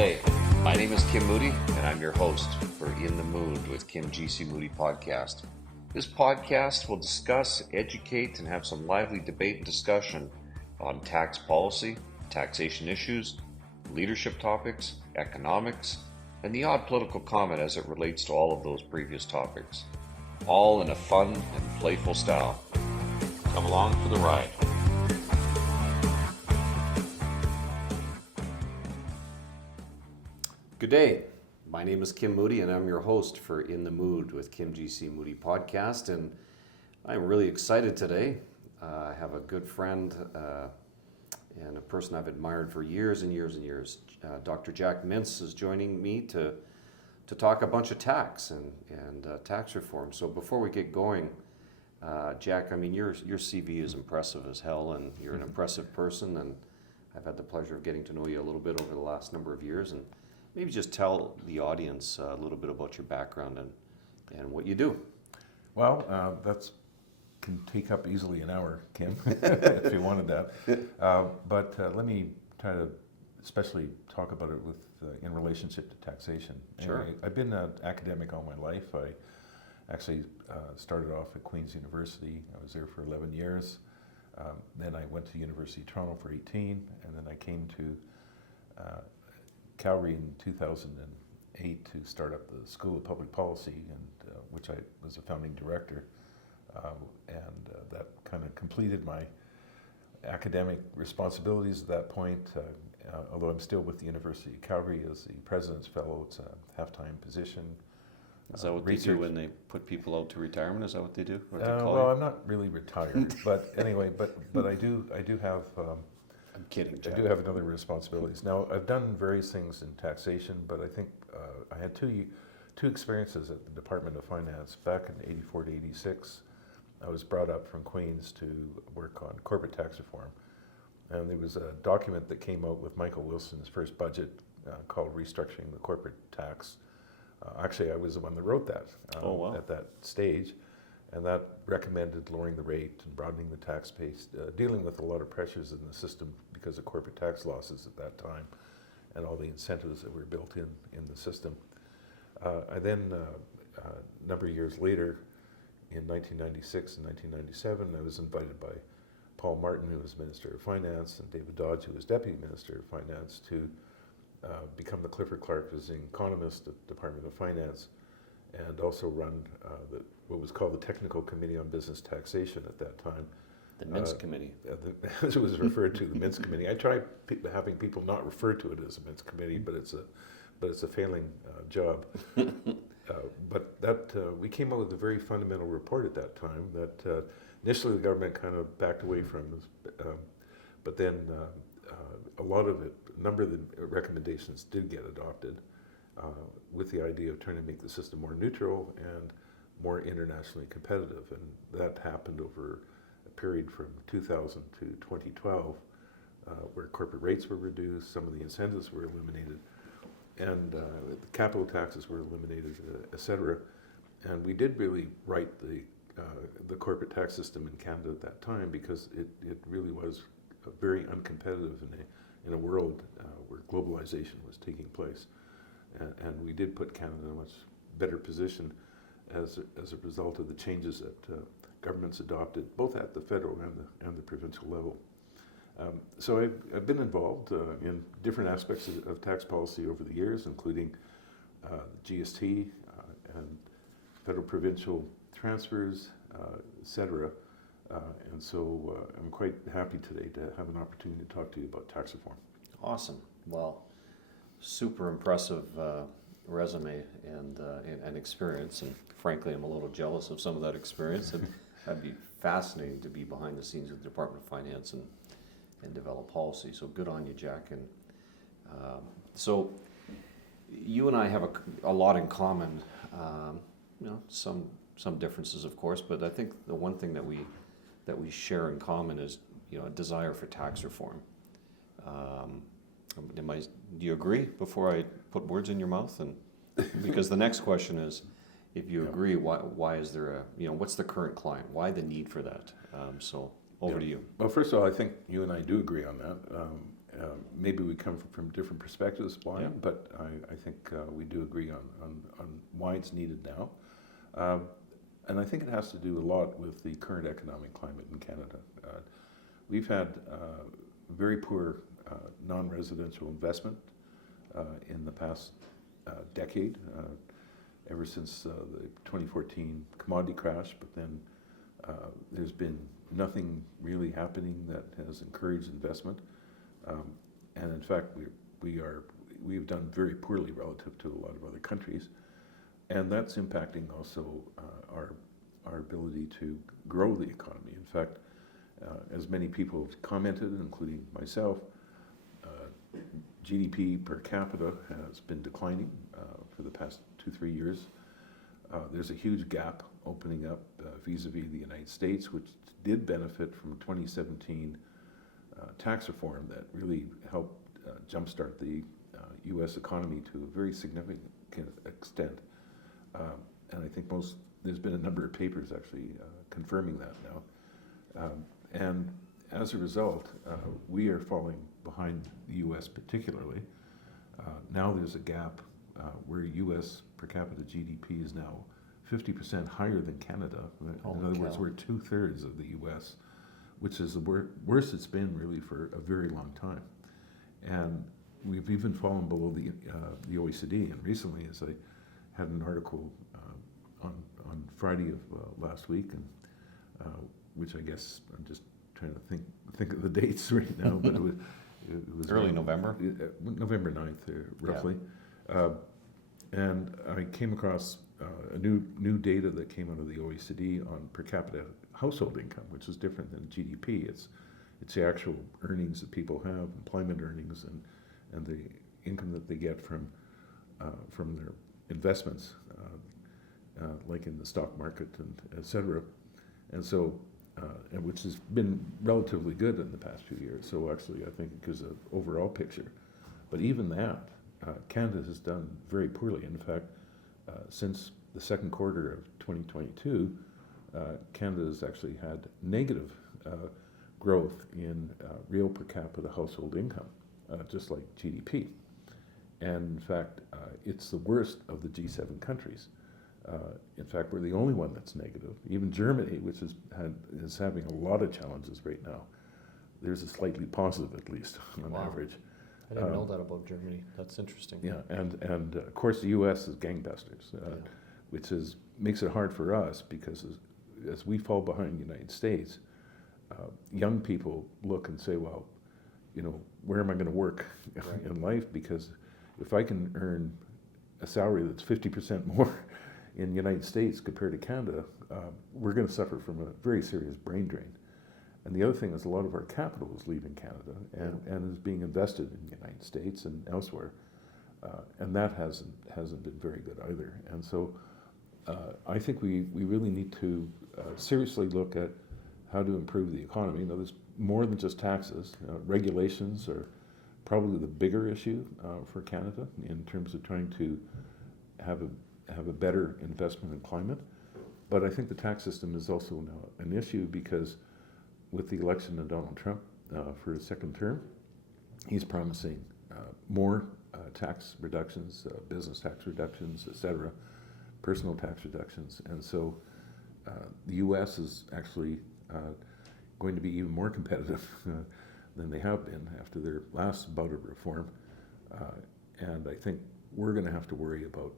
G'day, my name is Kim Moody, and I'm your host for In the Mood with Kim G C Moody podcast. This podcast will discuss, educate, and have some lively debate and discussion on tax policy, taxation issues, leadership topics, economics, and the odd political comment as it relates to all of those previous topics. All in a fun and playful style. Come along for the ride. Good day. My name is Kim Moody, and I'm your host for In the Mood with Kim G C Moody podcast. And I'm really excited today. I have a good friend and a person I've admired for years and years and years. Dr. Jack Mintz is joining me to talk a bunch of tax and tax reform. So before we get going, Jack, I mean, your CV is impressive as hell, and you're an impressive person, and I've had the pleasure of getting to know you a little bit over the last number of years. And maybe just tell the audience a little bit about your background and what you do. Well, that can take up easily an hour, Kim, if you wanted that. But let me try to especially talk about it with in relationship to taxation. Sure. Anyway, I've been an academic all my life. I actually started off at Queen's University. I was there for 11 years. Then I went to University of Toronto for 18, and then I came to Calgary in 2008 to start up the School of Public Policy, and which I was a founding director, and that kind of completed my academic responsibilities at that point. Although I'm still with the University of Calgary as the President's Fellow, it's a half-time position. Is that what they do when they put people out to retirement? Is that what they do? Or they call well, you? I'm not really retired, but anyway, but I do have. I'm kidding, Jack. I do have other responsibilities. Now, I've done various things in taxation, but I think I had two experiences at the Department of Finance. Back in 84 to 86, I was brought up from Queen's to work on corporate tax reform. And there was a document that came out with Michael Wilson's first budget called Restructuring the Corporate Tax. Actually, I was the one that wrote that at that stage. And that recommended lowering the rate and broadening the tax base, dealing with a lot of pressures in the system because of corporate tax losses at that time and all the incentives that were built in the system. I then, a number of years later, in 1996 and 1997, I was invited by Paul Martin, who was Minister of Finance, and David Dodge, who was Deputy Minister of Finance, to become the Clifford Clark visiting economist at the Department of Finance, and also run what was called the Technical Committee on Business Taxation at that time. The Mintz Committee. As it was referred to, the Mintz Committee. I try having people not refer to it as a Mintz Committee, but it's a failing job. But that we came out with a very fundamental report at that time that initially the government kind of backed away from, but then a number of the recommendations did get adopted. With the idea of trying to make the system more neutral and more internationally competitive. And that happened over a period from 2000 to 2012, where corporate rates were reduced, some of the incentives were eliminated, and the capital taxes were eliminated, et cetera. And we did really right the corporate tax system in Canada at that time, because it really was very uncompetitive in a world where globalization was taking place. And we did put Canada in a much better position as a result of the changes that governments adopted, both at the federal and the provincial level. So I've been involved in different aspects of tax policy over the years, including GST and federal provincial transfers, et cetera. And so I'm quite happy today to have an opportunity to talk to you about tax reform. Awesome. Well, super impressive resume and experience, and frankly, I'm a little jealous of some of that experience. And that'd be fascinating to be behind the scenes of the Department of Finance and develop policy. So good on you, Jack. And so you and I have a lot in common. Some differences, of course, but I think the one thing that we share in common is a desire for tax reform. Do you agree before I put words in your mouth? And because the next question is, if you agree, why is there what's the current climate? Why the need for that? So over to you. Well, first of all, I think you and I do agree on that. maybe we come from different perspectives, Brian, Yeah. but I think we do agree on why it's needed now. And I think it has to do a lot with the current economic climate in Canada. We've had very poor non-residential investment in the past decade, ever since the 2014 commodity crash, but then there's been nothing really happening that has encouraged investment. And in fact, we've done very poorly relative to a lot of other countries. And that's impacting also our ability to grow the economy. In fact, as many people have commented, including myself, GDP per capita has been declining for the past 2-3 years. There's a huge gap opening up vis-a-vis the United States, which did benefit from 2017 tax reform that really helped jumpstart the U.S. economy to a very significant extent. And I think there's been a number of papers actually confirming that now. And as a result, we are falling behind the U.S. particularly. Now there's a gap where U.S. per capita GDP is now 50% higher than Canada. In other words, we're 2/3 of the U.S., which is the worst it's been really for a very long time. And we've even fallen below the OECD. And recently, as I had an article on Friday of last week, and which I guess I'm just trying to think of the dates right now, but it was Early November? November 9th, roughly. Yeah. And I came across a new data that came out of the OECD on per capita household income, which is different than GDP. It's the actual earnings that people have, employment earnings, and the income that they get from their investments, like in the stock market and et cetera. And so, and which has been relatively good in the past few years. So actually, I think it gives an overall picture. But even that, Canada has done very poorly. In fact, since the second quarter of 2022, Canada has actually had negative growth in real per capita household income, just like GDP. And in fact, it's the worst of the G7 countries. In fact, we're the only one that's negative. Even Germany, which is having a lot of challenges right now, there's a slightly positive, at least on average. I didn't know that about Germany. That's interesting. Yeah, and of course the U.S. is gangbusters, which makes it hard for us because as we fall behind the United States, young people look and say, well, where am I going to work in life? Because if I can earn a salary that's 50% more in the United States compared to Canada, we're going to suffer from a very serious brain drain. And the other thing is a lot of our capital is leaving Canada and is being invested in the United States and elsewhere. And that hasn't been very good either. And so I think we really need to seriously look at how to improve the economy. Now, there's more than just taxes. Regulations are probably the bigger issue for Canada in terms of trying to have a better investment in climate. But I think the tax system is also now an issue because with the election of Donald Trump for his second term, he's promising more tax reductions, business tax reductions, et cetera, personal tax reductions. And so the U.S. is actually going to be even more competitive than they have been after their last bout of reform. And I think we're going to have to worry about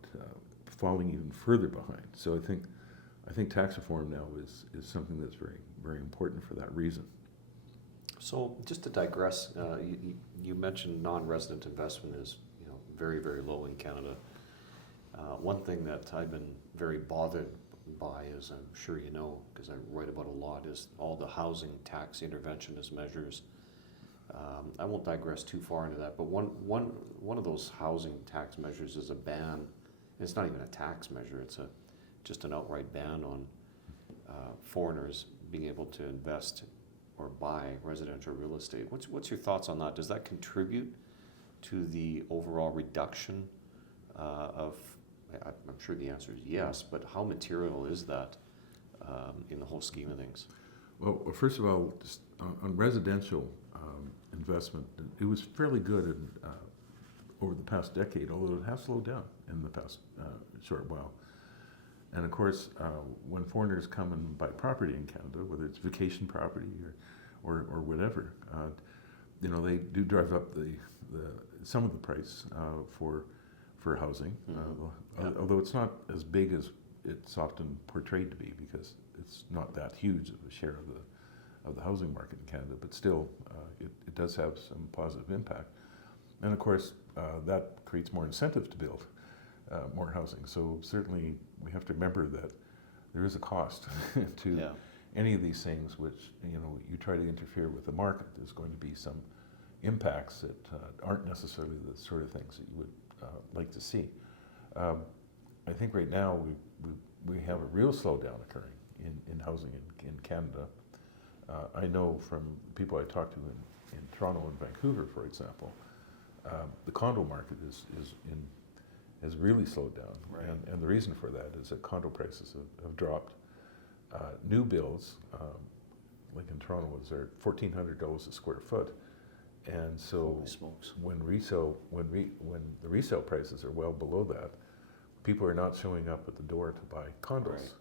falling even further behind. So I think tax reform now is something that's very, very important for that reason. So just to digress, you mentioned non-resident investment is very, very low in Canada. One thing that I've been very bothered by, as I'm sure you know, because I write about a lot, is all the housing tax interventionist measures. I won't digress too far into that, but one of those housing tax measures is a ban. It's not even a tax measure; it's just an outright ban on foreigners being able to invest or buy residential real estate. What's your thoughts on that? Does that contribute to the overall reduction of? I'm sure the answer is yes, but how material is that in the whole scheme of things? Well, first of all, just on residential investment. It was fairly good over the past decade, although it has slowed down in the past short while. And of course, when foreigners come and buy property in Canada, whether it's vacation property or whatever, they do drive up some of the price for housing. Although it's not as big as it's often portrayed to be, because it's not that huge of a share of the housing market in Canada. But still, it does have some positive impact. And of course, that creates more incentive to build more housing. So certainly we have to remember that there is a cost to any of these things which, you try to interfere with the market. There's going to be some impacts that aren't necessarily the sort of things that you would like to see. I think right now we have a real slowdown occurring in housing in Canada. I know from people I talk to in Toronto and Vancouver, for example, the condo market has really slowed down, Right. and the reason for that is that condo prices have dropped. New builds, like in Toronto, was at $1,400 a square foot, and so Holy smokes. when the resale prices are well below that, people are not showing up at the door to buy condos, Right.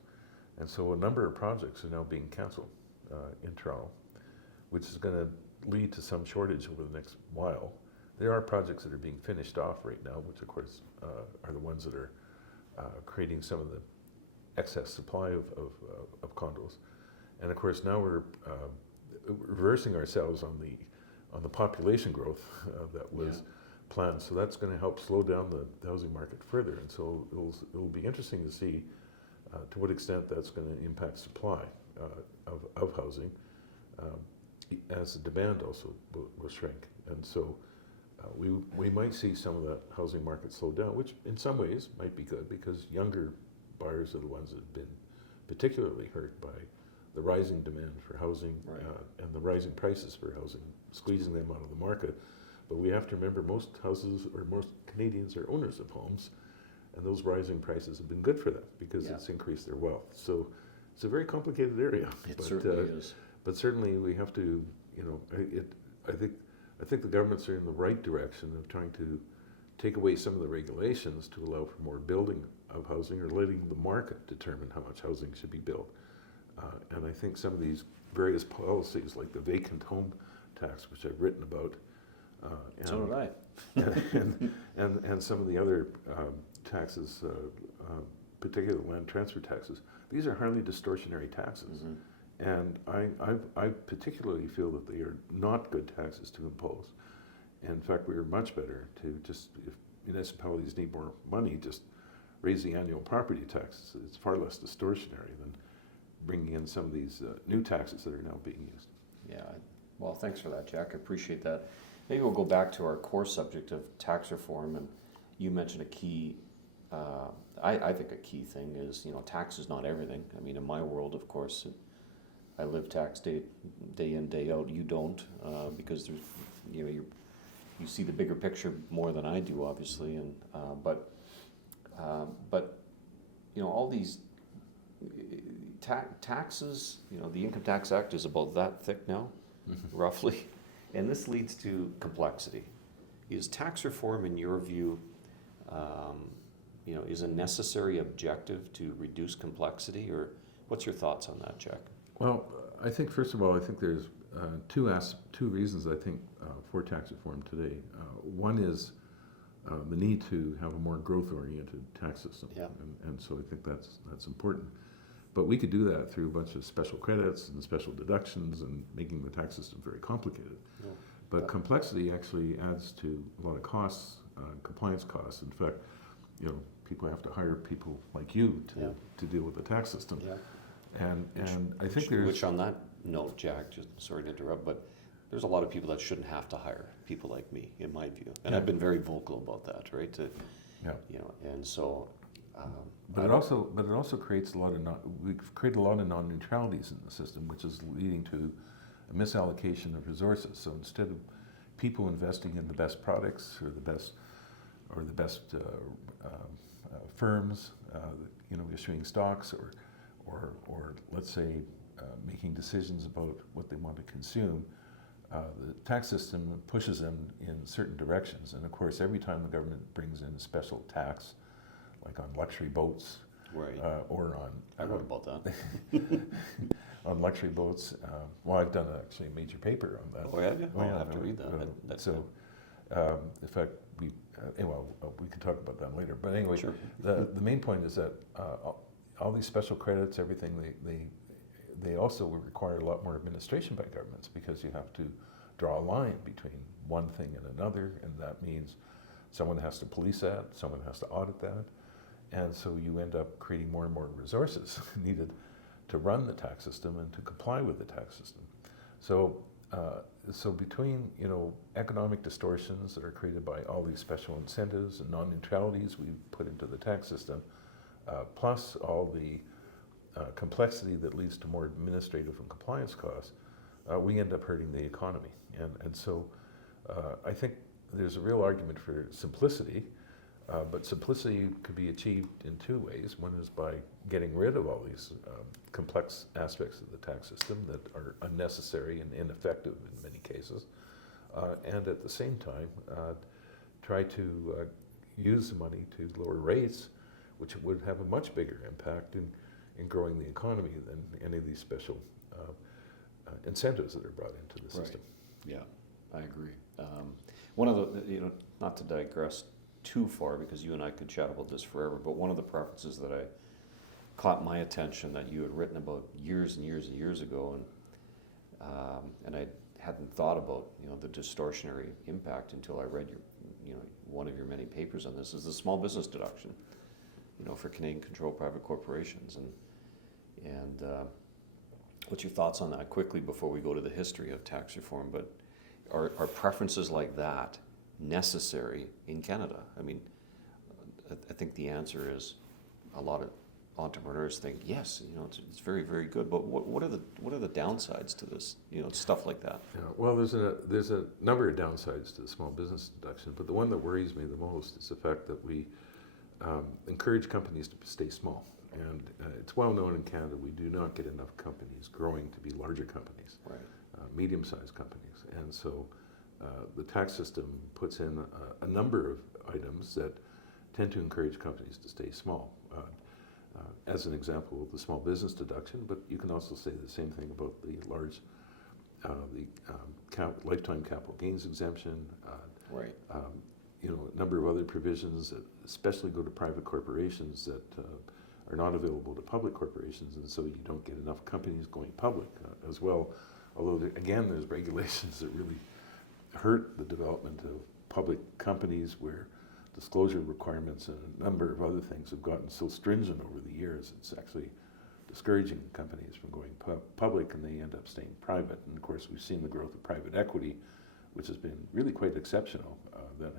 and so a number of projects are now being canceled in Toronto, which is going to lead to some shortage over the next while. There are projects that are being finished off right now, which of course are the ones that are creating some of the excess supply of condos. And of course now we're reversing ourselves on the population growth that was planned. So that's going to help slow down the housing market further. And so it'll be interesting to see to what extent that's going to impact supply of housing as the demand also will shrink. And so we might see some of that housing market slow down, which in some ways might be good, because younger buyers are the ones that have been particularly hurt by the rising demand for housing, Right. And the rising prices for housing, squeezing them out of the market. But we have to remember most houses, or most Canadians, are owners of homes, and those rising prices have been good for them because it's increased their wealth. So it's a very complicated area. It certainly is. But certainly we have to, I think the governments are in the right direction of trying to take away some of the regulations to allow for more building of housing, or letting the market determine how much housing should be built. And I think some of these various policies, like the vacant home tax, which I've written about, So did I. and some of the other taxes, particularly land transfer taxes, these are highly distortionary taxes. Mhm. And I particularly feel that they are not good taxes to impose. In fact, we are much better to just, if municipalities need more money, just raise the annual property taxes. It's far less distortionary than bringing in some of these new taxes that are now being used. Yeah, well, thanks for that, Jack. I appreciate that. Maybe we'll go back to our core subject of tax reform, and you mentioned a key. I think a key thing is, tax is not everything. I mean, in my world, of course, I live tax day in, day out. You don't, because there's, you see the bigger picture more than I do, obviously, and but all these taxes. The Income Tax Act is about that thick now, roughly, and this leads to complexity. Is tax reform, in your view, is a necessary objective to reduce complexity, or what's your thoughts on that, Jack? Well, I think first of all, I think there's two reasons I think for tax reform today. One is the need to have a more growth-oriented tax system, and so I think that's important. But we could do that through a bunch of special credits and special deductions and making the tax system very complicated. No. But complexity actually adds to a lot of costs, compliance costs. In fact, people have to hire people like you to deal with the tax system. Yeah. And I think there's... Which on that note, Jack, just sorry to interrupt, but there's a lot of people that shouldn't have to hire people like me, in my view. And I've been very vocal about that, right? And so... But it also creates we've created a lot of non-neutralities in the system, which is leading to a misallocation of resources. So instead of people investing in the best products or the best firms, issuing stocks or let's say making decisions about what they want to consume, the tax system pushes them in certain directions. And of course, every time the government brings in a special tax, like on luxury boats, Right. or on I wrote about that. on luxury boats. Well, I've done actually a major paper on that. Oh, have you? Oh, I'll yeah, have to read that. So, in fact, we can talk about that later. But anyway, Sure. the main point is that all these special credits, everything, they also will require a lot more administration by governments, because you have to draw a line between one thing and another, and that means someone has to police that, someone has to audit that, and so you end up creating more and more resources needed to run the tax system and to comply with the tax system. So, so between economic distortions that are created by all these special incentives and non-neutralities we put into the tax system, plus all the complexity that leads to more administrative and compliance costs, we end up hurting the economy. And so I think there's a real argument for simplicity, but simplicity could be achieved in two ways. One is by getting rid of all these complex aspects of the tax system that are unnecessary and ineffective in many cases, and at the same time try to use the money to lower rates, which would have a much bigger impact in growing the economy than any of these special incentives that are brought into the system. Right. Yeah, I agree. One of the, not to digress too far, because you and I could chat about this forever, but one of the preferences that I caught my attention that you had written about years and years and years ago, and I hadn't thought about the distortionary impact until I read your one of your many papers on this, is the small business deduction for Canadian controlled private corporations, and what's your thoughts on that quickly before we go to the history of tax reform? But are preferences like that necessary in Canada? I mean, I think the answer is a lot of entrepreneurs think yes, it's very, very good. But what are the downsides to this? Stuff like that. Yeah, well, there's a number of downsides to the small business deduction, but the one that worries me the most is the fact that we encourage companies to stay small. And it's well known in Canada we do not get enough companies growing to be larger companies, Right. Medium-sized companies. And so the tax system puts in a number of items that tend to encourage companies to stay small. As an example, the small business deduction, but you can also say the same thing about the large, lifetime capital gains exemption, Right. a number of other provisions that especially go to private corporations that are not available to public corporations, and so you don't get enough companies going public as well. Although, again, there's regulations that really hurt the development of public companies, where disclosure requirements and a number of other things have gotten so stringent over the years, it's actually discouraging companies from going public, and they end up staying private. And of course, we've seen the growth of private equity, which has been really quite exceptional. That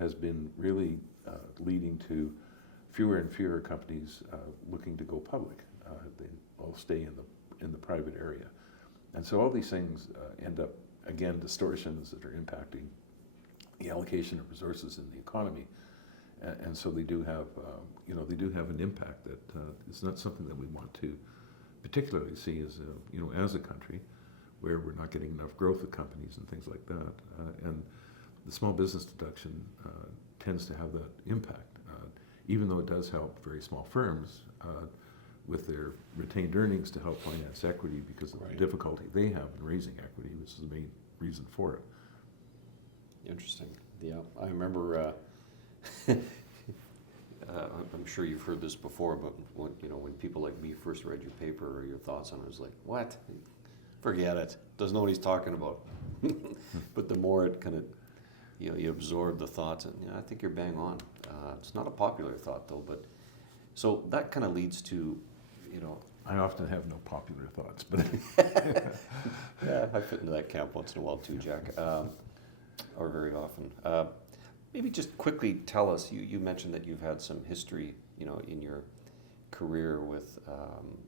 has been really leading to fewer and fewer companies looking to go public. They all stay in the private area. And so all these things end up, again, distortions that are impacting the allocation of resources in the economy. And so they do have, an impact that is not something that we want to particularly see as a country, where we're not getting enough growth of companies and things like that. And the small business deduction tends to have that impact, even though it does help very small firms with their retained earnings to help finance equity, because of the Right. difficulty they have in raising equity, which is the main reason for it. Interesting. Yeah, I remember. I'm sure you've heard this before, but when people like me first read your paper or your thoughts on it, it was like, what? Forget it. Doesn't know what he's talking about. But the more it kind of, you absorb the thoughts, and I think you're bang on. It's not a popular thought though, but so that kind of leads to, I often have no popular thoughts, but yeah, I fit into that camp once in a while too, Jack, or very often. Maybe just quickly tell us, you mentioned that you've had some history, in your career with,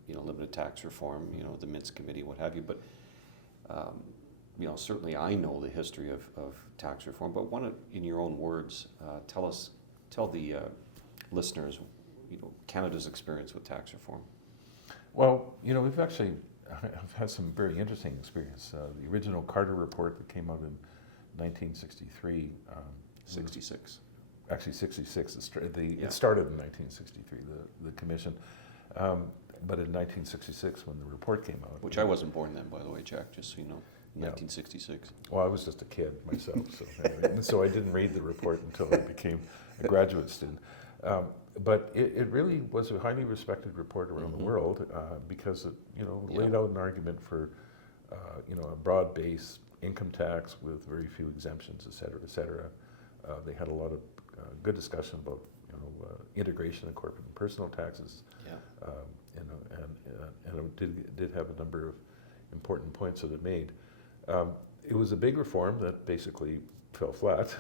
limited tax reform, the Mintz Committee, what have you, but, certainly I know the history of tax reform, but in your own words, tell the listeners, Canada's experience with tax reform. well, we've actually I've had some very interesting experience. The original Carter report that came out in 1963. 66. Actually, 66. It Yeah. started in 1963, the commission. But in 1966, when the report came out. Which I wasn't born then, by the way, Jack, just so you know. Yeah. 1966. Well, I was just a kid myself, so anyway, so I didn't read the report until I became a graduate student. But it really was a highly respected report around the world because it, laid out an argument for, a broad-based income tax with very few exemptions, et cetera, et cetera. They had a lot of good discussion about, integration of corporate and personal taxes. Yeah. And it did have a number of important points that it made. It was a big reform that basically fell flat.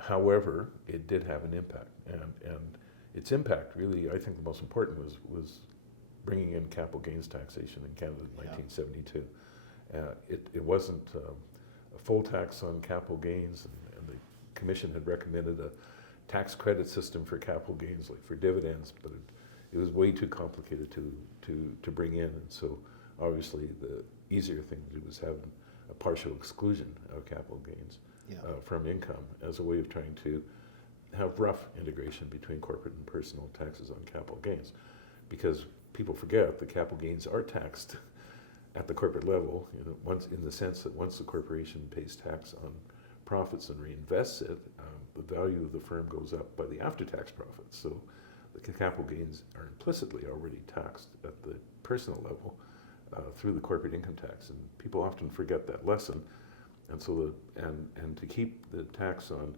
However, it did have an impact, and its impact really, I think the most important was bringing in capital gains taxation in Canada in 1972. It wasn't a full tax on capital gains, and the Commission had recommended a tax credit system for capital gains, like for dividends, but it was way too complicated to bring in, and so obviously the easier thing to do was have a partial exclusion of capital gains from income as a way of trying to have rough integration between corporate and personal taxes on capital gains, because people forget that capital gains are taxed at the corporate level, once in the sense that once the corporation pays tax on profits and reinvests it, the value of the firm goes up by the after-tax profits. So the capital gains are implicitly already taxed at the personal level through the corporate income tax, and people often forget that lesson. And so, and to keep the tax on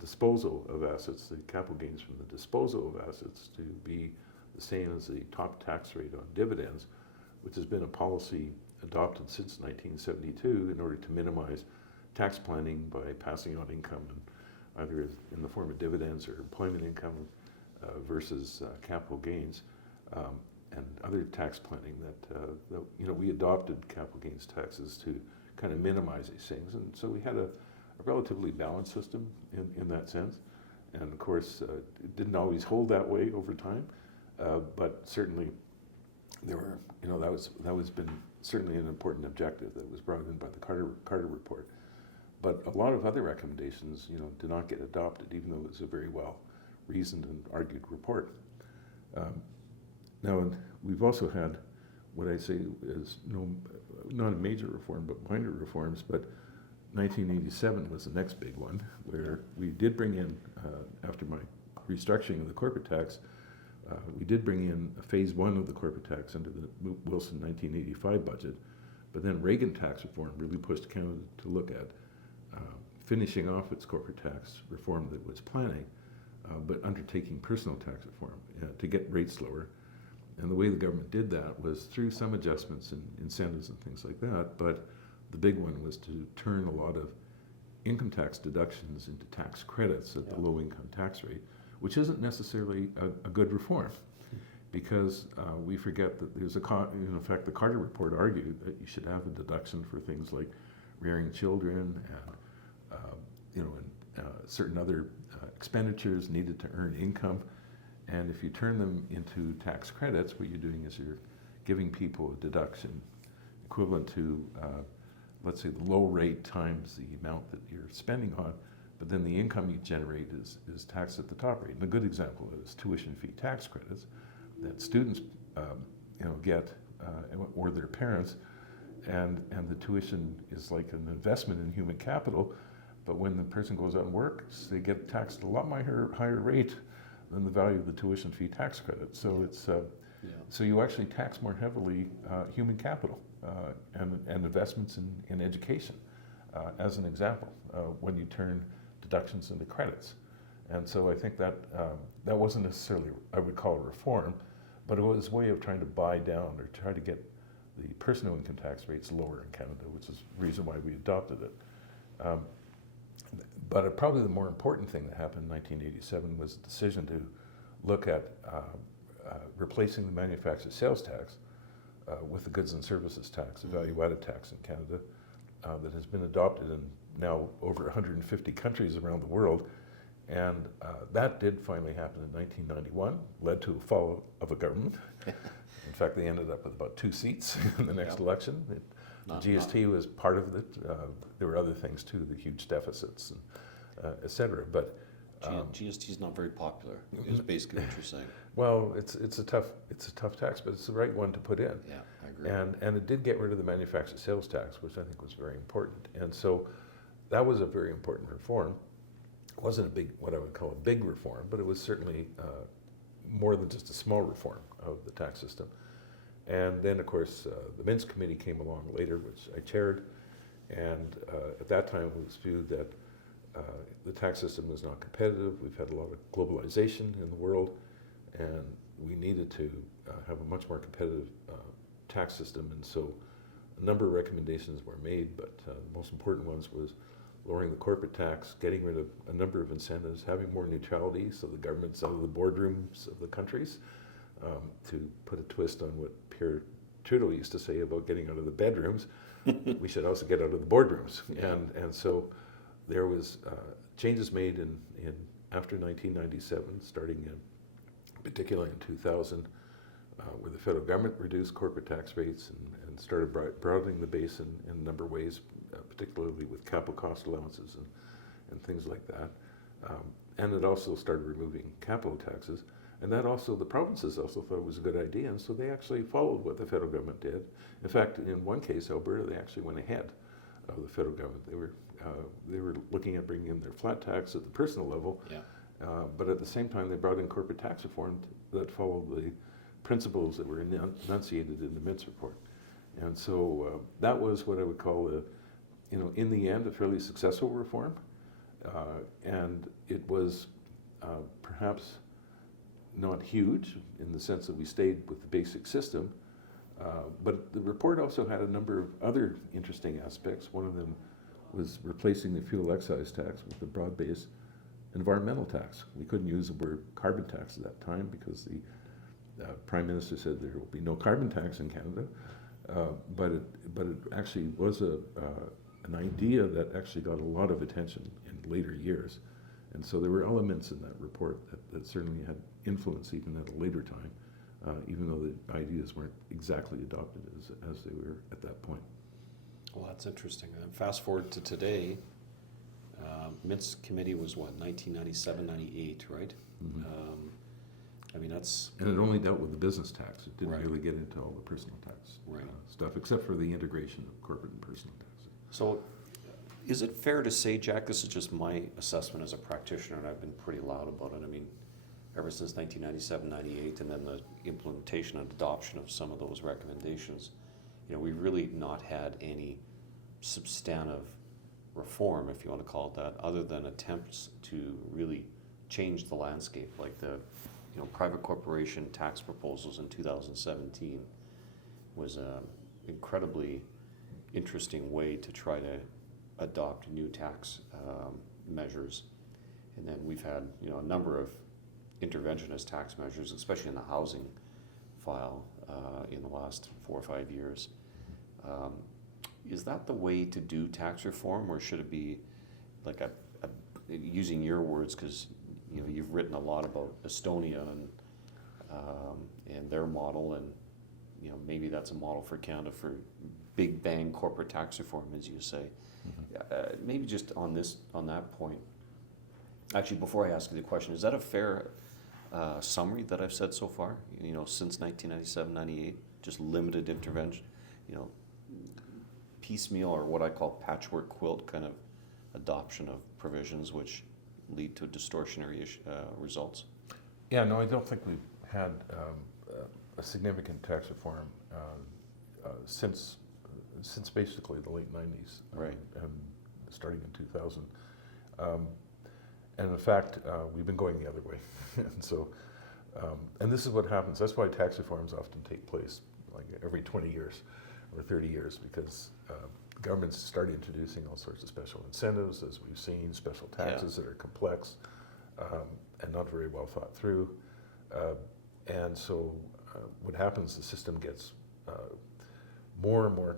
disposal of assets, the capital gains from the disposal of assets, to be the same as the top tax rate on dividends, which has been a policy adopted since 1972 in order to minimize tax planning by passing on income, either in the form of dividends or employment income versus capital gains, and other tax planning that we adopted capital gains taxes to kind of minimize these things, and so we had a relatively balanced system in that sense, and of course it didn't always hold that way over time, but certainly there were that was been certainly an important objective that was brought in by the Carter report. But a lot of other recommendations, did not get adopted, even though it was a very well reasoned and argued report. Now, we've also had what I say is not a major reform, but minor reforms. But 1987 was the next big one, where we did bring in, after my restructuring of the corporate tax, we did bring in a phase one of the corporate tax under the Wilson 1985 budget. But then Reagan tax reform really pushed Canada to look at finishing off its corporate tax reform that was planning, but undertaking personal tax reform to get rates lower. And the way the government did that was through some adjustments in incentives and things like that, but the big one was to turn a lot of income tax deductions into tax credits at the low income tax rate, which isn't necessarily a good reform, because we forget that there's in fact, the Carter report argued that you should have a deduction for things like rearing children and certain other expenditures needed to earn income. And if you turn them into tax credits, what you're doing is you're giving people a deduction equivalent to, let's say, the low rate times the amount that you're spending on, but then the income you generate is taxed at the top rate. And a good example is tuition fee tax credits that students get, or their parents, and the tuition is like an investment in human capital, but when the person goes out and works, they get taxed at a lot higher rate than the value of the tuition fee tax credit. So it's so you actually tax more heavily human capital and investments in education, as an example, when you turn deductions into credits. And so I think that that wasn't necessarily, I would call a reform, but it was a way of trying to buy down or try to get the personal income tax rates lower in Canada, which is the reason why we adopted it. But probably the more important thing that happened in 1987 was the decision to look at replacing the manufactured sales tax with the goods and services tax, a value-added tax in Canada that has been adopted in now over 150 countries around the world. And that did finally happen in 1991, led to a fall of a government. In fact, they ended up with about 2 seats in the next Yep. election. Not- GST was part of it. There were other things too, the huge deficits, and et cetera. But GST is not very popular, is basically what you're saying. well, it's a tough tax, but it's the right one to put in. Yeah, I agree. And it did get rid of the manufactured sales tax, which I think was very important. And so that was a very important reform. It wasn't a big, what I would call a big reform, but it was certainly more than just a small reform of the tax system. And then, of course, the Mintz Committee came along later, which I chaired. And at that time, it was viewed that the tax system was not competitive. We've had a lot of globalization in the world, and we needed to have a much more competitive tax system. And so a number of recommendations were made, but the most important ones was lowering the corporate tax, getting rid of a number of incentives, having more neutrality, so the government's out of the boardrooms of the countries, to put a twist on what Pierre Trudeau used to say about getting out of the bedrooms. We should also get out of the boardrooms. Yeah. And so there was changes made in after 1997, starting in particularly in 2000, where the federal government reduced corporate tax rates and started broadening the base in a number of ways, particularly with capital cost allowances and things like that. And it also started removing capital taxes. And that also, the provinces also thought it was a good idea, and so they actually followed what the federal government did. In fact, in one case, Alberta, they actually went ahead of the federal government. They were looking at bringing in their flat tax at the personal level, Yeah. but at the same time, they brought in corporate tax reform that followed the principles that were enunciated in the Mintz report. And so that was what I would call in the end, a fairly successful reform. And it was perhaps not huge in the sense that we stayed with the basic system, but the report also had a number of other interesting aspects. One of them was replacing the fuel excise tax with a broad-based environmental tax. We couldn't use the word carbon tax at that time because the Prime Minister said there will be no carbon tax in Canada, but it actually was an idea that actually got a lot of attention in later years. And so there were elements in that report that certainly had influence even at a later time, even though the ideas weren't exactly adopted as they were at that point. Well, that's interesting. And fast forward to today, Mintz Committee was what, 1997, 98, right? Mhm. I mean, that's... And it only dealt with the business tax. It didn't Right. really get into all the personal tax Right. stuff, except for the integration of corporate and personal tax. So, is it fair to say, Jack, this is just my assessment as a practitioner, and I've been pretty loud about it. I mean, ever since 1997, 98, and then the implementation and adoption of some of those recommendations, we've really not had any substantive reform, if you want to call it that, other than attempts to really change the landscape, like the private corporation tax proposals in 2017 was an incredibly interesting way to try to adopt new tax measures. And then we've had a number of interventionist tax measures, especially in the housing file in the last 4 or 5 years. Is that the way to do tax reform, or should it be like using your words, because you've written a lot about Estonia and their model, and maybe that's a model for Canada for big bang corporate tax reform, as you say. Maybe just on that point. Actually, before I ask you the question, is that a fair summary that I've said so far? Since 1997, 98, just limited intervention, piecemeal, or what I call patchwork quilt kind of adoption of provisions which lead to distortionary results. Yeah, no, I don't think we've had a significant tax reform since basically the late 90s, Right. And starting in 2000. And in fact, we've been going the other way. And so, and this is what happens. That's why tax reforms often take place like every 20 years or 30 years, because governments start introducing all sorts of special incentives, as we've seen, special taxes that are complex and not very well thought through. And so what happens, the system gets more and more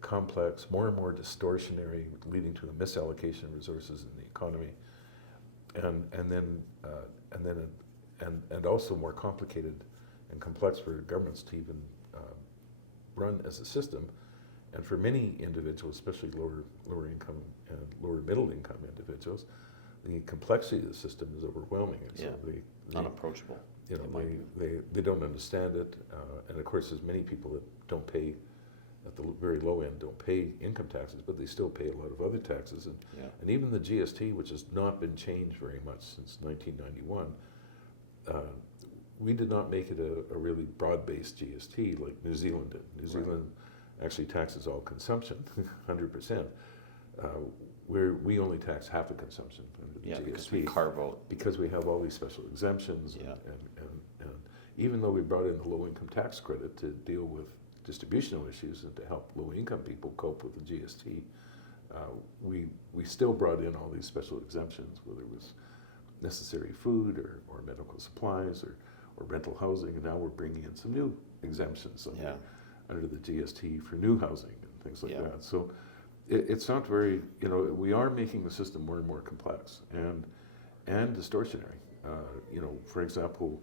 complex, more and more distortionary, leading to a misallocation of resources in the economy, and also more complicated and complex for governments to even run as a system. And for many individuals, especially lower income and lower middle income individuals, the complexity of the system is overwhelming. And so they Unapproachable. you know, they don't understand it. And of course, there's many people that don't pay, at the very low end, don't pay income taxes, but they still pay a lot of other taxes. And even the GST, which has not been changed very much since 1991, we did not make it a really broad-based GST like New Zealand did. New Zealand actually taxes all consumption, 100%. Where we only tax half of consumption under the GST. Because we carve out. Because we have all these special exemptions. And even though we brought in the low income tax credit to deal with distributional issues and to help low income people cope with the GST, we still brought in all these special exemptions, whether it was necessary food or medical supplies or rental housing, and now we're bringing in some new exemptions under the GST for new housing and things like that. So it's not very, you know, we are making the system more and more complex and distortionary. You know, for example,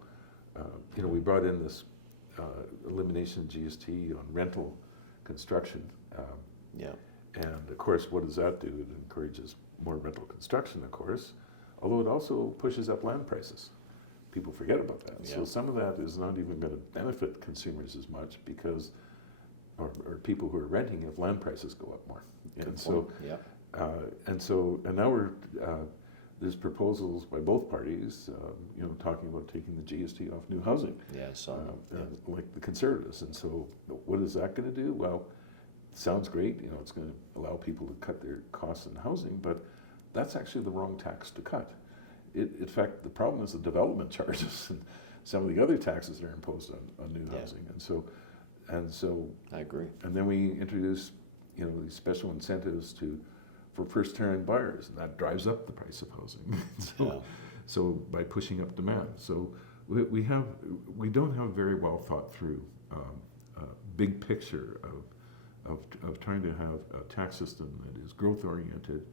you know, we brought in this elimination of GST on rental construction. And of course, what does that do? It encourages more rental construction, of course, although it also pushes up land prices. People forget about that. So some of that is not even going to benefit consumers as much because, or people who are renting if land prices go up more. And now there's proposals by both parties, you know, talking about taking the GST off new housing. Like the Conservatives. And so what is that going to do? Well, it sounds great. You know, it's going to allow people to cut their costs in housing, but that's actually the wrong tax to cut. In fact, the problem is the development charges and some of the other taxes that are imposed on new housing. And so I agree. And then we introduce, you know, these special incentives for first-time buyers, and that drives up the price of housing. So by pushing up demand, so we don't have a very well thought through big picture of trying to have a tax system that is growth oriented,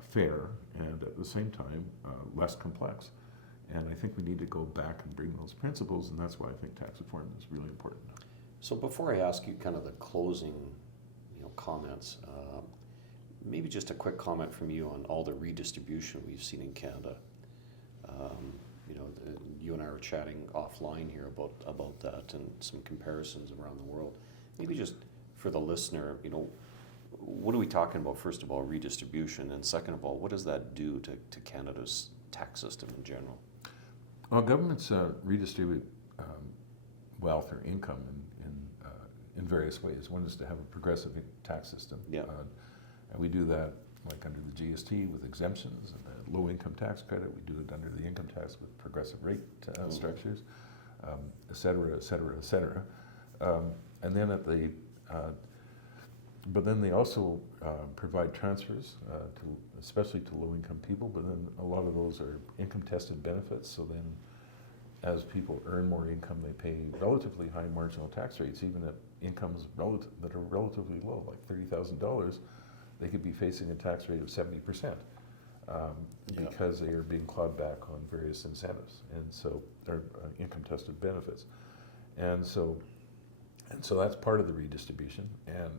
fair, and at the same time less complex. And I think we need to go back and bring those principles, and that's why I think tax reform is really important. So before I ask you kind of the closing, you know, comments, maybe just a quick comment from you on all the redistribution we've seen in Canada. You know, you and I were chatting offline here about that and some comparisons around the world. Maybe just for the listener, you know, what are we talking about? First of all, redistribution, and second of all, what does that do to Canada's tax system in general? Well, governments redistribute wealth or income in various ways. One is to have a progressive tax system. And we do that like under the GST with exemptions and the low income tax credit. We do it under the income tax with progressive rate structures, et cetera, et cetera, et cetera. And then but then they also provide transfers, especially to low-income people, but then a lot of those are income-tested benefits, so then as people earn more income, they pay relatively high marginal tax rates, even at incomes that are relatively low, like $30,000, they could be facing a tax rate of 70%, because they are being clawed back on various incentives, and so they're income-tested benefits. And so that's part of the redistribution, and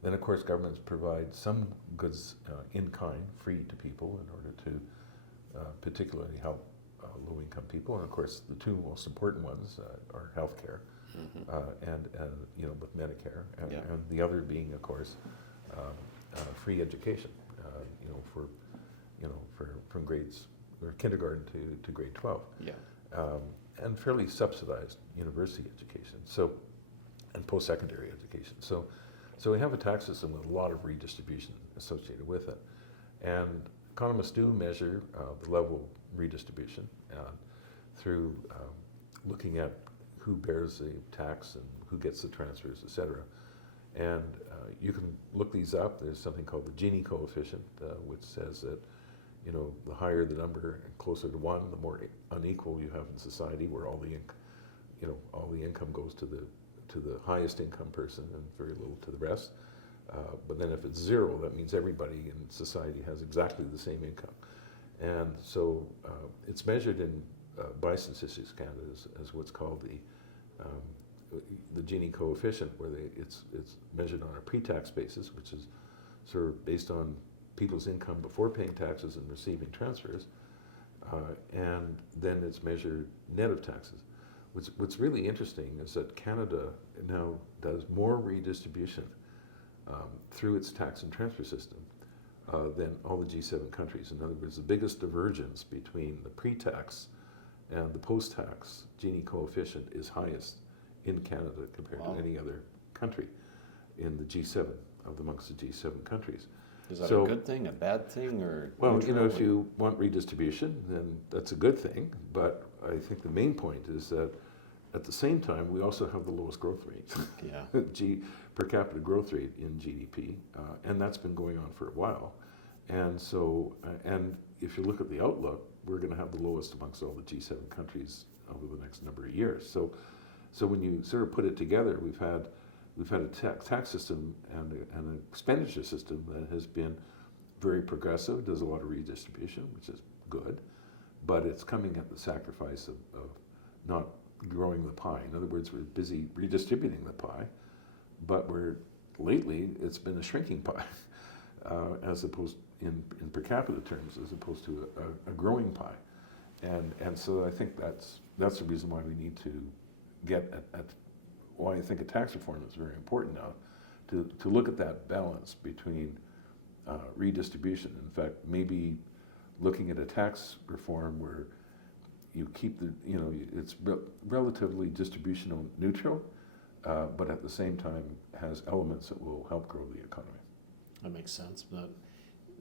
then of course governments provide some goods in kind, free to people in order to particularly help low-income people, and of course the two most important ones are healthcare, and you know, with Medicare, and the other being of course free education, from grades or kindergarten to grade 12, and fairly subsidized university education. So. And post-secondary education. So we have a tax system with a lot of redistribution associated with it. And economists do measure the level of redistribution through looking at who bears the tax and who gets the transfers, et cetera. And you can look these up. There's something called the Gini coefficient, which says that, you know, the higher the number and closer to 1, the more unequal you have in society, where all the income goes to the highest income person and very little to the rest. But then if it's 0, that means everybody in society has exactly the same income. And so it's measured in bias issues Canada is what's called the Gini coefficient, where it's measured on a pre-tax basis, which is sort of based on people's income before paying taxes and receiving transfers, and then it's measured net of taxes. What's really interesting is that Canada now does more redistribution through its tax and transfer system than all the G7 countries. In other words, the biggest divergence between the pre-tax and the post-tax Gini coefficient is highest in Canada compared to any other country in the G7, amongst the G7 countries. Is that a good thing, a bad thing, or? Well, if you want redistribution, then that's a good thing. But I think the main point is that at the same time, we also have the lowest growth rate, per capita growth rate in GDP, and that's been going on for a while. And so, and if you look at the outlook, we're going to have the lowest amongst all the G7 countries over the next number of years. So when you sort of put it together, we've had a tax system and an expenditure system that has been very progressive, does a lot of redistribution, which is good, but it's coming at the sacrifice of not growing the pie. In other words, we're busy redistributing the pie, but lately it's been a shrinking pie, as opposed in per capita terms, as opposed to a growing pie, and so I think that's the reason why we need to get at why I think a tax reform is very important now, to look at that balance between redistribution. In fact, maybe looking at a tax reform where you keep it's relatively distributional neutral, but at the same time has elements that will help grow the economy. That makes sense. But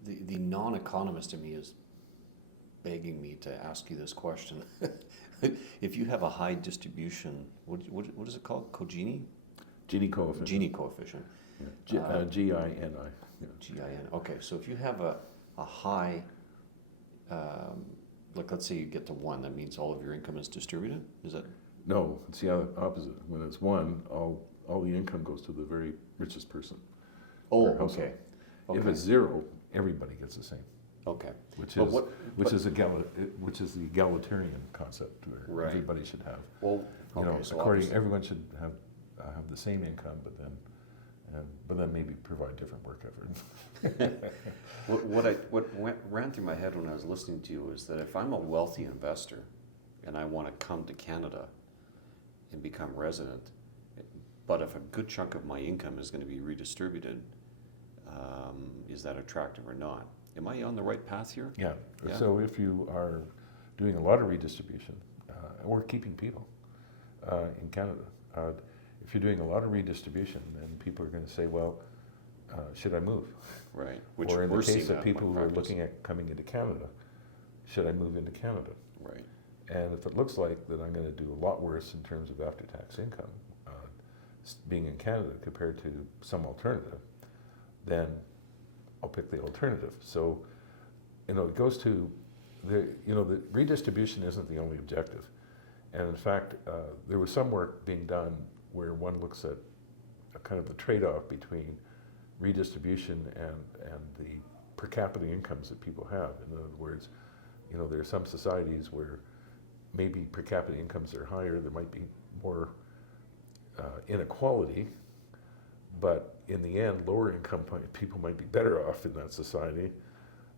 the non-economist in me is begging me to ask you this question. If you have a high distribution, what is it called? Gini coefficient. Gini coefficient. Yeah. GINI. Yeah. GIN. Okay, so if you have a high, like let's say you get to 1, that means all of your income is distributed? Is that? No, it's the opposite. When it's 1, all the income goes to the very richest person. Oh, okay. If it's 0, everybody gets the same. Okay. Which is the egalitarian concept where everybody should have. Well, okay, so everyone should have the same income, but then maybe provide different work effort. What ran through my head when I was listening to you is that if I'm a wealthy investor and I want to come to Canada and become resident, but if a good chunk of my income is going to be redistributed, is that attractive or not? Am I on the right path here? Yeah. So if you are doing a lot of redistribution or keeping people in Canada, if you're doing a lot of redistribution, then people are going to say, well, should I move? Right. Or in the case of people who are looking at coming into Canada, should I move into Canada? Right. And if it looks like that I'm going to do a lot worse in terms of after-tax income being in Canada compared to some alternative, then I'll pick the alternative. So, it goes to the redistribution isn't the only objective. And in fact, there was some work being done where one looks at a kind of the trade-off between redistribution and the per capita incomes that people have. In other words, there are some societies where maybe per capita incomes are higher, there might be more inequality, but in the end, lower income people might be better off in that society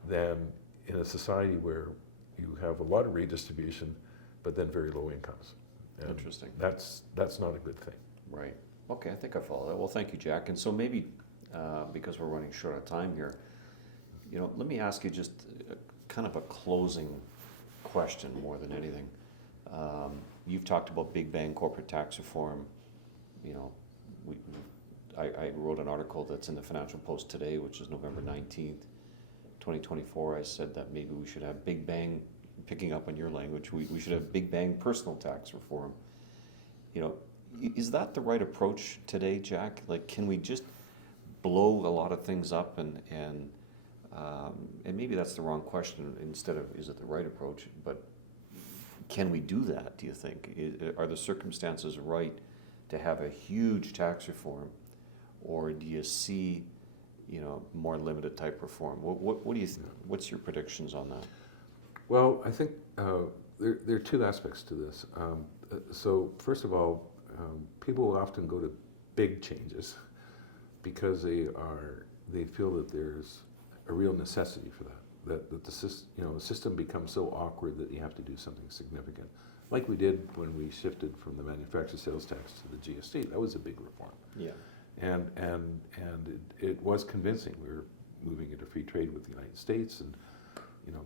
than in a society where you have a lot of redistribution, but then very low incomes. And interesting. That's not a good thing. Right. Okay, I think I follow that. Well, thank you, Jack. And so maybe, because we're running short on time here, let me ask you just kind of a closing question more than anything. You've talked about big bang corporate tax reform. I wrote an article that's in the Financial Post today, which is November 19th, 2024. I said that maybe we should have big bang, picking up on your language, we should have big bang personal tax reform. Is that the right approach today, Jack? Like, can we just blow a lot of things up and maybe that's the wrong question instead of is it the right approach, but can we do that, do you think? Are the circumstances right to have a huge tax reform, or do you see, more limited type reform? What do you what's your predictions on that? Well, I think there are two aspects to this. So first of all, people will often go to big changes because they feel that there's a real necessity for that. That the system becomes so awkward that you have to do something significant, like we did when we shifted from the manufacturer sales tax to the GST. That was a big reform. Yeah. And it was convincing. We were moving into free trade with the United States, and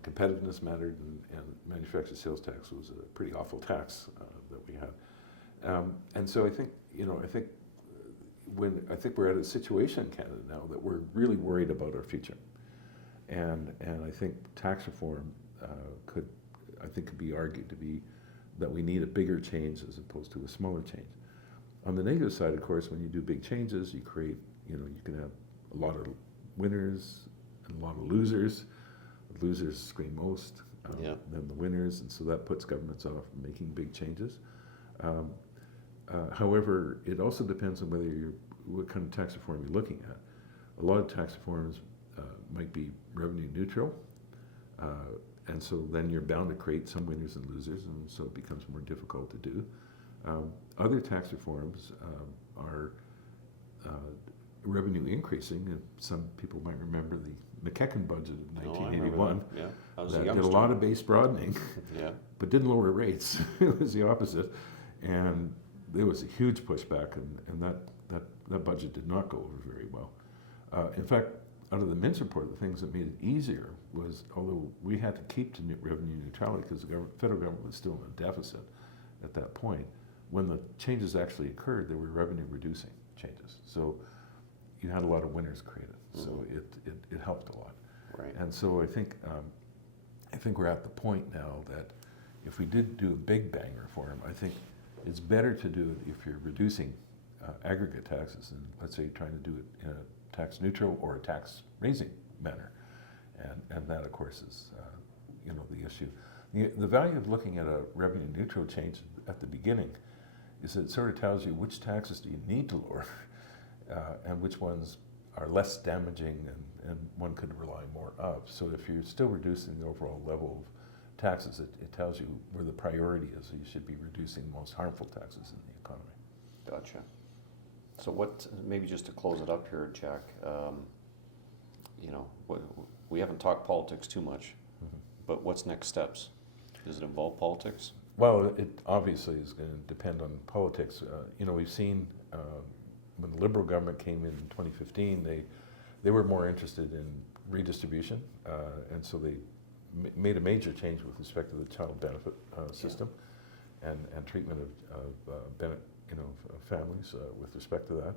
competitiveness mattered, and manufacturer sales tax was a pretty awful tax that we had. And so I think we're at a situation in Canada now that we're really worried about our future, and I think tax reform could be argued to be that we need a bigger change as opposed to a smaller change. On the negative side, of course, when you do big changes, you create, you can have a lot of winners and a lot of losers. The losers scream most, than the winners, and so that puts governments off making big changes. However, it also depends on what kind of tax reform you're looking at. A lot of tax reforms might be revenue neutral, and so then you're bound to create some winners and losers, and so it becomes more difficult to do. Other tax reforms are revenue increasing, and some people might remember the McKechnie budget of 1981. Yeah, I was that a did a youngster. lot of base broadening, Yeah. but didn't lower rates. It was the opposite, and there was a huge pushback, and that budget did not go over very well. In fact, out of the Mintz report, the things that made it easier was, although we had to keep to revenue neutrality because the federal government was still in a deficit at that point, when the changes actually occurred, they were revenue reducing changes. So you had a lot of winners created. So it helped a lot. Right. And so I think we're at the point now that if we did do a big bang reform, I think it's better to do it if you're reducing aggregate taxes, and let's say you're trying to do it in a tax neutral or a tax raising manner. And that, of course, is the issue. The value of looking at a revenue neutral change at the beginning is that it sort of tells you which taxes do you need to lower and which ones are less damaging and one could rely more of. So if you're still reducing the overall level of taxes, it tells you where the priority is. So you should be reducing the most harmful taxes in the economy. Gotcha. So maybe just to close it up here, Jack, we haven't talked politics too much, but what's next steps? Does it involve politics? Well, it obviously is going to depend on politics. We've seen when the Liberal government came in 2015, they were more interested in redistribution, and so they made a major change with respect to the child benefit system and treatment of families with respect to that.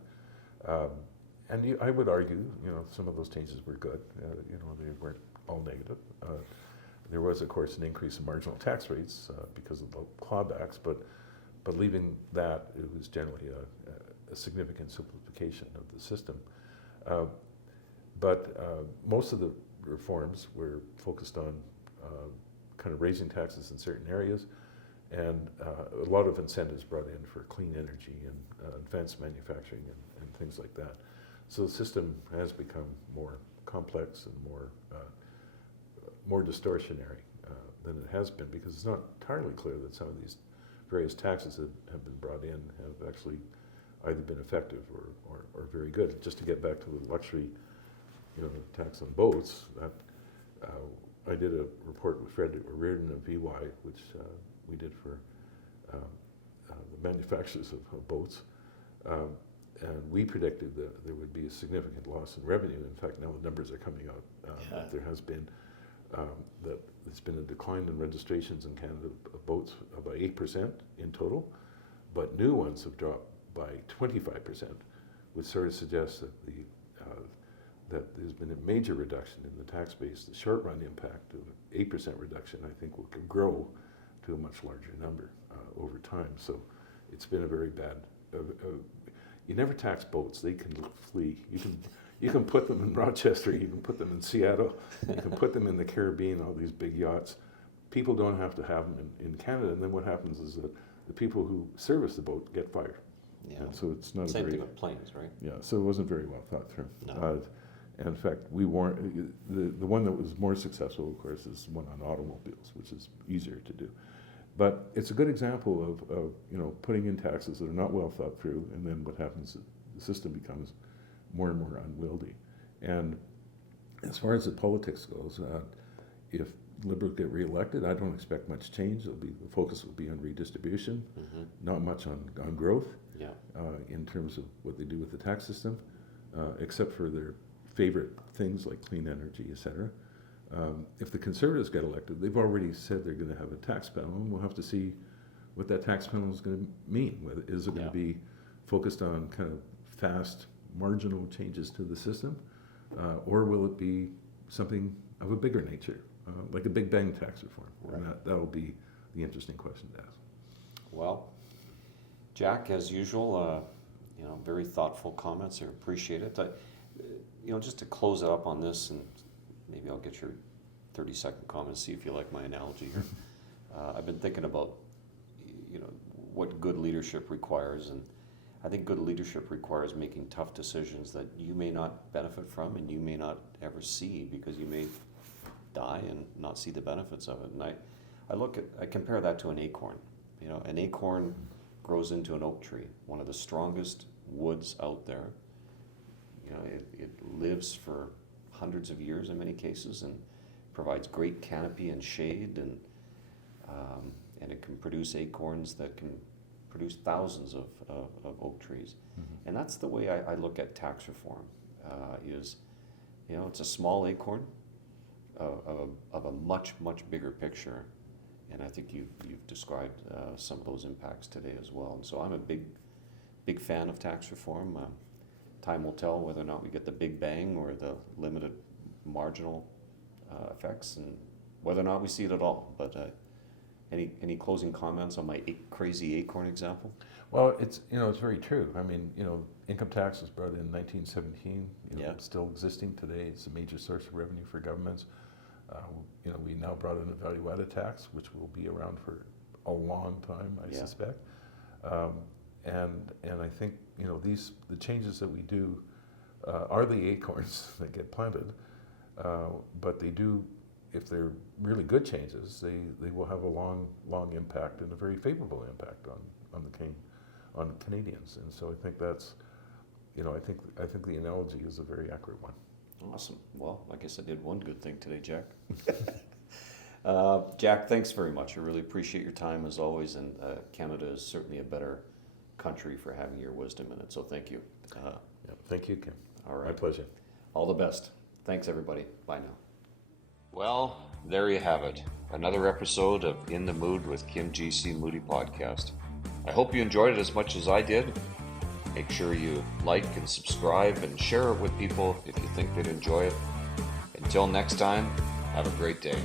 And I would argue, some of those changes were good. They weren't all negative. There was, of course, an increase in marginal tax rates because of the clawbacks, but leaving that, it was generally a significant simplification of the system. But most of the reforms were focused on kind of raising taxes in certain areas, and a lot of incentives brought in for clean energy and advanced manufacturing and things like that. So the system has become more complex and more distortionary than it has been, because it's not entirely clear that some of these various taxes that have been brought in have actually either been effective or very good. Just to get back to the luxury, tax on boats, that I did a report with Fred Reardon of VY, which we did for the manufacturers of boats, and we predicted that there would be a significant loss in revenue. In fact, now the numbers are coming out that there has been that there's been a decline in registrations in Canada of boats by 8% in total, but new ones have dropped by 25%, which sort of suggests that that there's been a major reduction in the tax base. The short-run impact of 8% reduction, I think, will grow to a much larger number over time. So it's been a very bad. You never tax boats; they can flee. You can put them in Rochester, you can put them in Seattle, you can put them in the Caribbean, all these big yachts. People don't have to have them in Canada, and then what happens is that the people who service the boat get fired. Yeah. And so it's not Same a very, thing with planes, right? yeah, so it wasn't very well thought through. No. And in fact, the one that was more successful, of course, is one on automobiles, which is easier to do. But it's a good example of putting in taxes that are not well thought through, and then what happens is the system becomes more and more unwieldy. And as far as the politics goes, if Liberals get reelected, I don't expect much change. The focus will be on redistribution, not much on growth, in terms of what they do with the tax system, except for their favorite things like clean energy, etc. If the Conservatives get elected, they've already said they're going to have a tax panel, and we'll have to see what that tax panel is going to mean. Is it going to be focused on kind of fast, marginal changes to the system, or will it be something of a bigger nature, like a Big Bang tax reform? Right. And that will be the interesting question to ask. Well, Jack, as usual, very thoughtful comments. I appreciate it. Just to close it up on this, and maybe I'll get your 30-second comment, see if you like my analogy here. I've been thinking about, what good leadership requires, and I think good leadership requires making tough decisions that you may not benefit from and you may not ever see, because you may die and not see the benefits of it. And I compare that to an acorn. An acorn grows into an oak tree, one of the strongest woods out there. It lives for hundreds of years in many cases and provides great canopy and shade, and it can produce acorns that can produce thousands of oak trees. And that's the way I look at tax reform. It's a small acorn of a much, much bigger picture. And I think you've described some of those impacts today as well. And so I'm a big fan of tax reform. Time will tell whether or not we get the big bang or the limited marginal effects, and whether or not we see it at all. But any closing comments on my crazy acorn example? Well, it's very true. I mean, income tax was brought in 1917. It's still existing today. It's a major source of revenue for governments. We now brought in a value-added tax, which will be around for a long time, I suspect. And I think the changes that we do are the acorns that get planted, but they do, if they're really good changes, they will have a long impact, and a very favorable impact on Canadians. And so I think that's, I think the analogy is a very accurate one. Awesome. Well, I guess I did one good thing today, Jack. Jack, thanks very much. I really appreciate your time as always, and Canada is certainly a better country for having your wisdom in it, so thank you. Thank you, Kim. All right. My pleasure. All the best. Thanks, everybody. Bye now. Well, there you have it. Another episode of In the Mood with Kim G C Moody podcast. I hope you enjoyed it as much as I did. Make sure you like and subscribe and share it with people if you think they'd enjoy it. Until next time, have a great day.